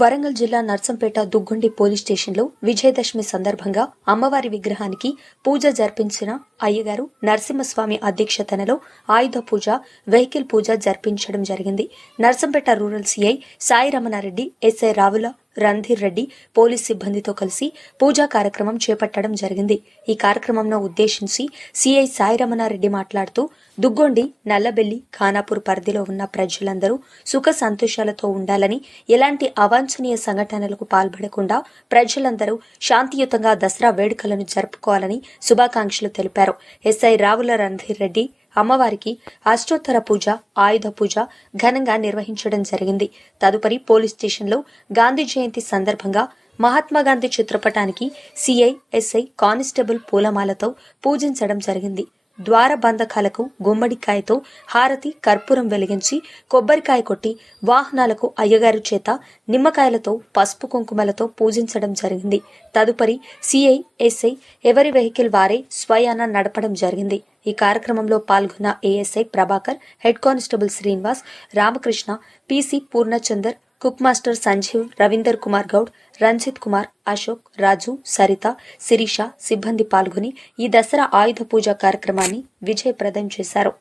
వరంగల్ జిల్లా నర్సంపేట దుగ్గొండి పోలీస్ స్టేషన్లో విజయదశమి సందర్భంగా అమ్మవారి విగ్రహానికి పూజ జరిపించిన అయ్యగారు నరసింహస్వామి అధ్యక్షతనలో ఆయుధ పూజ, వెహికల్ పూజ జరిపించడం జరిగింది. Narsampet rural CI Sai Ramanareddy, SI Ravula Ranadheer Reddy police సిబ్బందితో కలిసి పూజా కార్యక్రమం చేపట్టడం జరిగింది. ఈ కార్యక్రమంను ఉద్దేశించి సీఐ సాయి రమణారెడ్డి మాట్లాడుతూ, దుగ్గొండి, నల్లబెల్లి, ఖానాపూర్ పరిధిలో ఉన్న ప్రజలందరూ సుఖ సంతోషాలతో ఉండాలని, ఎలాంటి అవాంఛనీయ సంఘటనలకు పాల్పడకుండా ప్రజలందరూ శాంతియుతంగా దసరా వేడుకలను జరుపుకోవాలని శుభాకాంక్షలు తెలిపారు. ఎస్ఐ రావుల రణధీర్ రెడ్డి అమ్మవారికి అష్టోత్తర పూజ, ఆయుధ పూజ ఘనంగా నిర్వహించడం జరిగింది. తదుపరి పోలీస్ స్టేషన్లో గాంధీ జయంతి సందర్భంగా మహాత్మాగాంధీ చిత్రపటానికి సీఐ, ఎస్ఐ, కానిస్టేబుల్ పూలమాలతో పూజించడం జరిగింది. ద్వార బంధకాలకు గుమ్మడికాయతో హారతి, కర్పూరం వెలిగించి కొబ్బరికాయ కొట్టి వాహనాలకు అయ్యగారు చేత నిమ్మకాయలతో, పసుపు కుంకుమలతో పూజించడం జరిగింది. తదుపరి సీఐ, ఎస్ఐ ఎవరి వెహికల్ వారే స్వయాన నడపడం జరిగింది. ఈ కార్యక్రమంలో పాల్గొన్న ASI Prabhakar, head constable Srinivas, Ramakrishna, PC Purnachander, cook master Sanjeev, Ravinder Kumar Goud, Ranjith Kumar, Ashok, Raju, Saritha, Sirisha సిబ్బంది పాల్గొని ఈ దసరా ఆయుధ పూజ కార్యక్రమాన్ని విజయప్రదం చేశారు.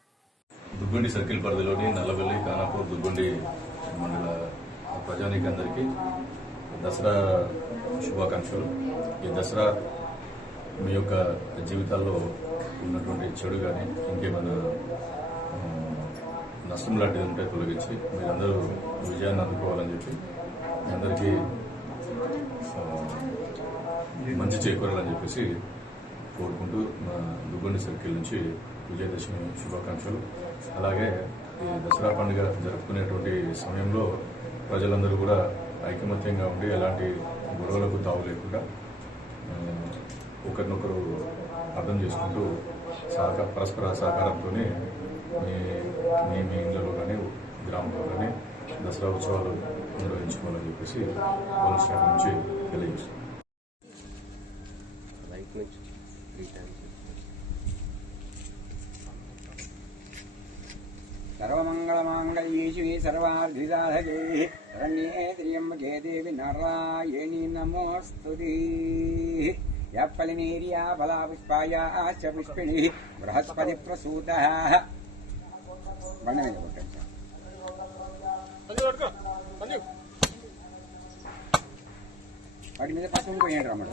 దుగ్గొండి సర్కిల్ పరిధిలోని నల్లబెల్లి, ఖానాపూర్, దుగ్గొండి మండల ప్రజానీకందరికీ దసరా శుభాకాంక్షలు. ఈ దసరా మీ యొక్క జీవితాల్లో ఉన్నటువంటి చెడు కానీ ఇంకేమైనా నష్టం లాంటిది ఉంటే తొలగించి మీరందరూ విజయాన్ని అందుకోవాలని చెప్పి మీ అందరికీ మంచి చేకూరాలని చెప్పేసి కోరుకుంటూ మా దుగ్గొండి సర్కిల్ నుంచి విజయదశమి శుభాకాంక్షలు. అలాగే ఈ దసరా పండుగ జరుపుకునేటువంటి సమయంలో ప్రజలందరూ కూడా ఐకమత్యంగా ఉండి ఎలాంటి గొడవలకు తావు లేకుండా ఒకరినొకరు అర్థం చేసుకుంటూ పరస్పర సహకారంతోనే మీ ఇళ్లలో కానీ గ్రామంలో కానీ దసరా ఉత్సవాలు నిర్వహించుకోవాలని చెప్పేసి పోలీస్ శాఖ నుంచి తెలియజేస్తుంది. సర్వమంగళమాంగళ్యే శివే సర్వార్థిసాధకే శరణ్యే త్ర్యంబకే దేవి నారాయణి నమోస్తుతే. యఫలినేర్యా ఫలాపుష్పాయాశ్చ పుష్పిణి బృహస్పతి ప్రసూతః. బండి మీద కొట్టండి. వాటి మీద పసుపు పోయండి రమ్మట.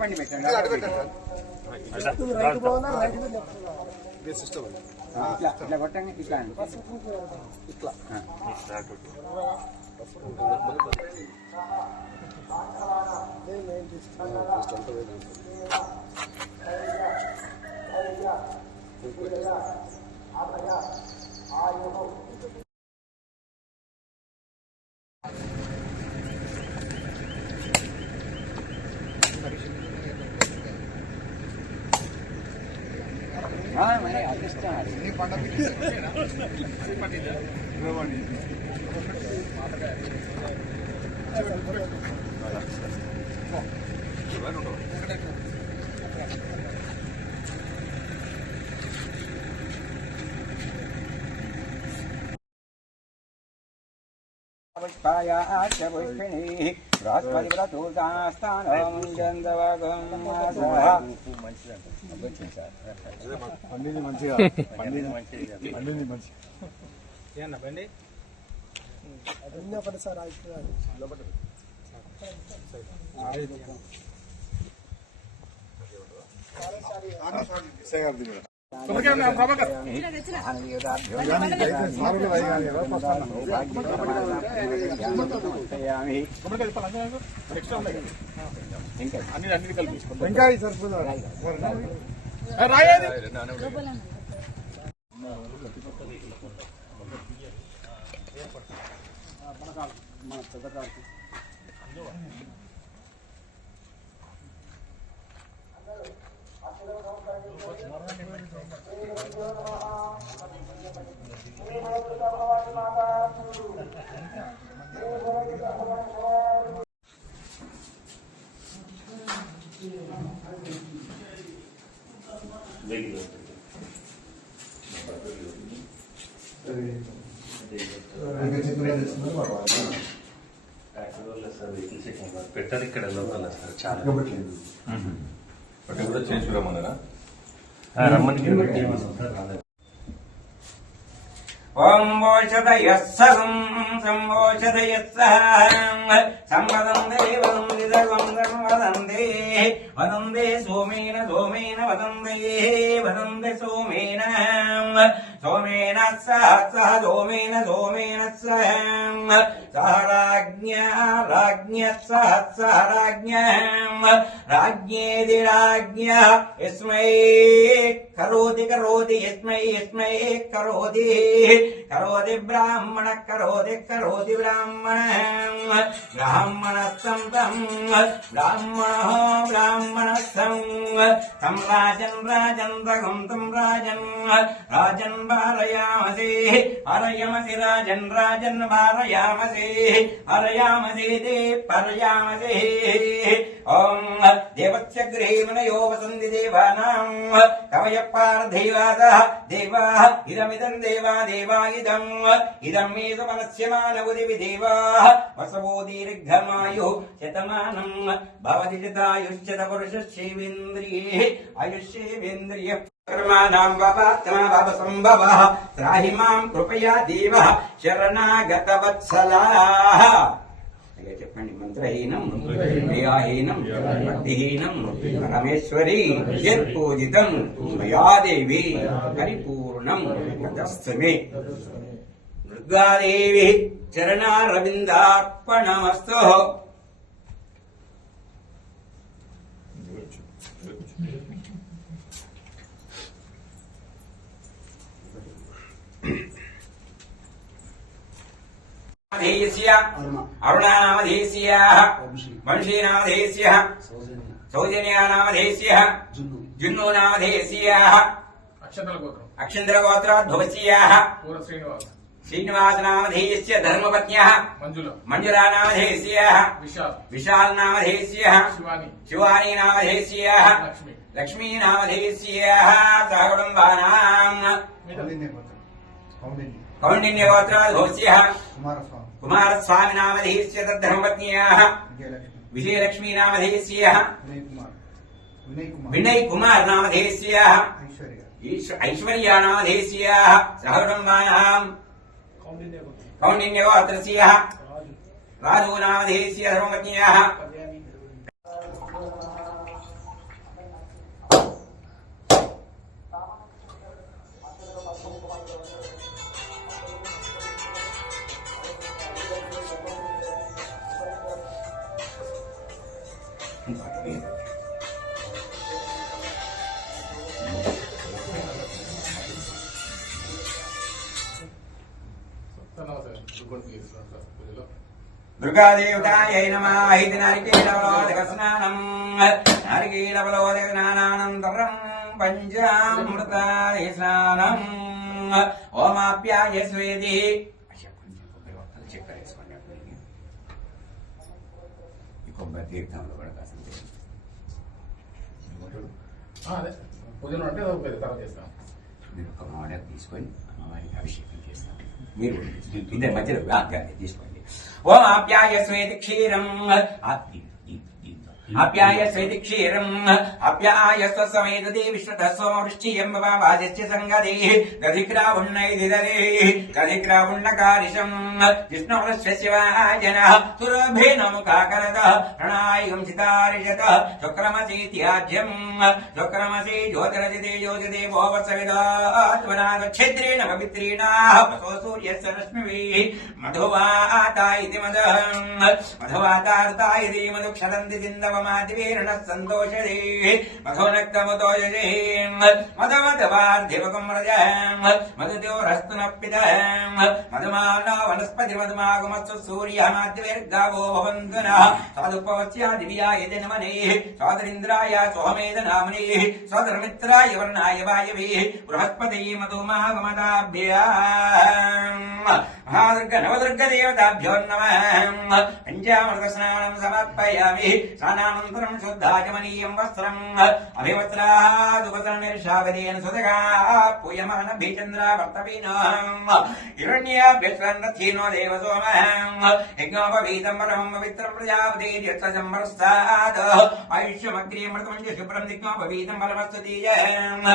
పండి పెట్టండి. ఇట్లా కొట్టండి. ఇట్లా ఇట్లా మరి అదృష్టం పుష్పాయాశ్చ పుష్పిణి బృహస్పతి ప్రసూతాస్థానం గంధవగం. పండింది మంచిగా బండి ఒకటి సార్ మన పెద్దకారు బెటర్ ఇక్కడ వెళ్ళొద్దు సార్ చాలా బట్ కూడా చేయించుకురమ్మన్నారా? రమ్మని ఓం వోషదయస్సగం సంవోషదయస్సహం సంవదం దేవం విదగం వదందే వదందే సోమేన సోమేన వదందే వదందే సోమేన సోమేన సహ సహ సోమేన సోమేన సహ సహ రాజ్ఞ సహ సహ రాజ్ఞ రాజ్ఞేది రాజ్ఞ యస్మై కరోతి కరోతి యస్మై యస్మై కరోతి కరోతి బ్రాహ్మణ కరోతి కరోతి బ్రాహ్మణ బ్రాహ్మణ తం బ్రాహ్మణ తం రాజన్ రాజన్ తగం తం రాజన్ రాజన్ భారయామసే హరయమసి రాజన్ రాజన్ భారయామసే హరయామసే దే పరయామసే ఓం దేవస్య గృహేమనయో వసంతి దేవానాం కవయ పార్థైవాదః దేవాః ఇదమిదం దేవా దేవా ఇదం మే సమనస్యమానవుదివి దేవాః వసవో దీర్ఘమాయుః శతమానం భవతి శతాయుశ్చత పురుషశ్చేవేంద్రియే ఆయుష్యేవేంద్రియ కర్మాణం వపాత్మా భవసంభవః త్రాహి మాం కృపయా దేవః శరణాగతవత్సలాః. చెప్పండి. మంత్రహీనం క్రియాహీనం భక్తిహీనం పరమేశ్వరి యత్పూజితం మయా దేవి పరిపూర్ణం తదస్తమే. దుర్గాదేవి చరణారవిందార్పణమస్తు. అరుణానామధేస్యాః వంశీనామధేస్యః సౌజన్యానామధేస్యః జున్నూనామధేస్యాః అక్షంతరగోత్రోద్భవస్యాః శ్రీనివాసనామధేయస్య ధర్మపత్న్యాః మంజులానామధేస్యాః విశాలనామధేస్యః శివానీనామధేస్యాః లక్ష్మీనామధేస్యాః సహకుటుంబానాం కౌండిన్యగోత్రోద్భవస్యః కుమారస్వామినామధేస్య తద్ధర్మపత్న్యాః విజయలక్ష్మీనామధేస్యాః వినయ్ కుమార్ నామధేస్యాః ఐశ్వర్యానామధేస్యాః సహకుటుంబానాం కౌండిన్యగోత్రస్యాః రాజూనామధేస్య ధర్మపత్న్యాః దుర్గాదేవతాయై నమః. ఇది నారికేళవలోదక స్నానం. నారికేళవలోదక స్నానానంతరం పంచామృతాది స్నానం. ఓమాప్యాయ స్వేది. కొబ్బరి తీర్థంలో కూడా కాస్త పూజలు అంటే తర్వాత చేస్తాం. మీరు ఒక మామిడి తీసుకొని అమ్మవారికి అభిషేకం చేస్తాం. మీరు ఇద్దరి మధ్యలో తీసుకోండి. ఓం ఆప్యాయ స్వేతి క్షీరం ఆప్యాయ స్వేతి క్షీరం ఆప్యాయ స్వసమేత దేవిశ్వత సోమవృష్టియం వాజస్య సంగదే దధిగ్రావుణ్ణైదిదరే దధిగ్రావుణ్ణకారిషం విష్ణువృష్య శివాజన సురభేన ముఖాకరద ప్రణాయగం సితారిషత శుక్రమసీత్యాజ్యం శుక్రమసీ జ్యోతిరజితే జ్యోతిదే భోవత్సవిదాత్మనాగక్షేత్రేణ పవిత్రేణ వసో సూర్యస్య రశ్మిభిః మధువాతా ఇతి మధువాతార్తా ఇతి మధు క్షరంతి దిందవమాదివేరణ సంతోషదే మధోనక్తముతోజే మధుమధవార్ధివకం రజం మధుద్యోరస్తునప్పిత మధుమానా వనస్పతి మధుమాగమత్సు సూర్యమాద్విర్గావో భవంతున సాధుపవస్య దివ్యాయ జనమనే సాదరింద్రాయ సోమేద నామనే సాదరమిత్రాయ వర్ణాయ వాయవే బృహస్పతి మధుమాగమదాభ్యాం महादुर्ग नवदुर्गदेवताभ्यो नमः पञ्चामृतस्नानं समर्पयामि स्नानानन्तरं शुद्धाचमनीयं वस्त्रम् अभिवस्त्रादुपतरणनिर्शावदेन सुदगा पूयमान भीचन्द्रावर्तवीनाम् हिरण्याभ्यश्वन्नथीनो देवसोमः यज्ञोपवीतं परमं पवित्रं प्रजापतिर्यत्सजम्बरस्तात् आयुष्यमग्र्यमृतमञ्च शुभ्रं दिग्नोपवीतं बलमस्तुतीयम्